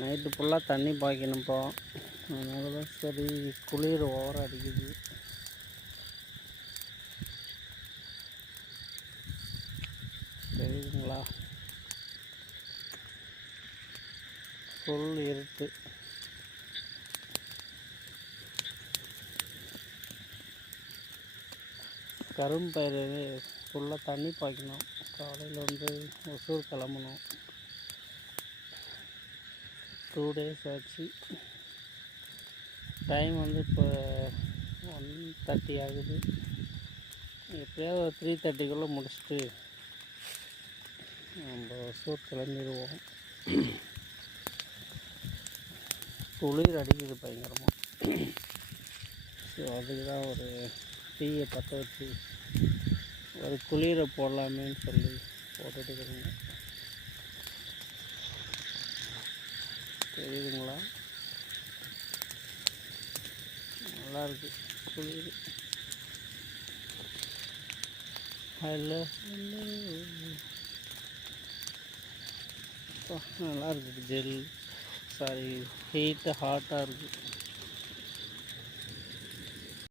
Night ஃபுல்லாக தண்ணி பாய்க்கணும்ப்பா. அதனால தான் சரி குளிர் ஓவராக அடிக்குது. தெரியுதுங்களா? ஃபுல் இருட்டு. கரும்பயிறு ஃபுல்லாக தண்ணி பாய்க்கணும். காலையில் வந்து ஒசூர் கிளம்பணும். டூ டேஸ் ஆச்சு. டைம் வந்து இப்போ ஒன் தேர்ட்டி ஆகுது. எப்படியாவது ஒரு த்ரீ தேர்ட்டிக்குள்ளே முடிச்சுட்டு நம்ம ஒசூர் கிளம்பிடுவோம். குளிர் அடிக்குது பயங்கரமாக ஸோ அதுக்கு தான் ஒரு டீயை பற்ற வச்சு ஒரு குளிரை போடலாமேன்னு சொல்லி போட்டுட்டு தெரியுதுங்களா? நல்லாயிருக்கு குளிர் ஹலோ. ஹலோ நல்லா ஜெல். சாரி ஹீட்டு ஹாட்டாக இருக்குது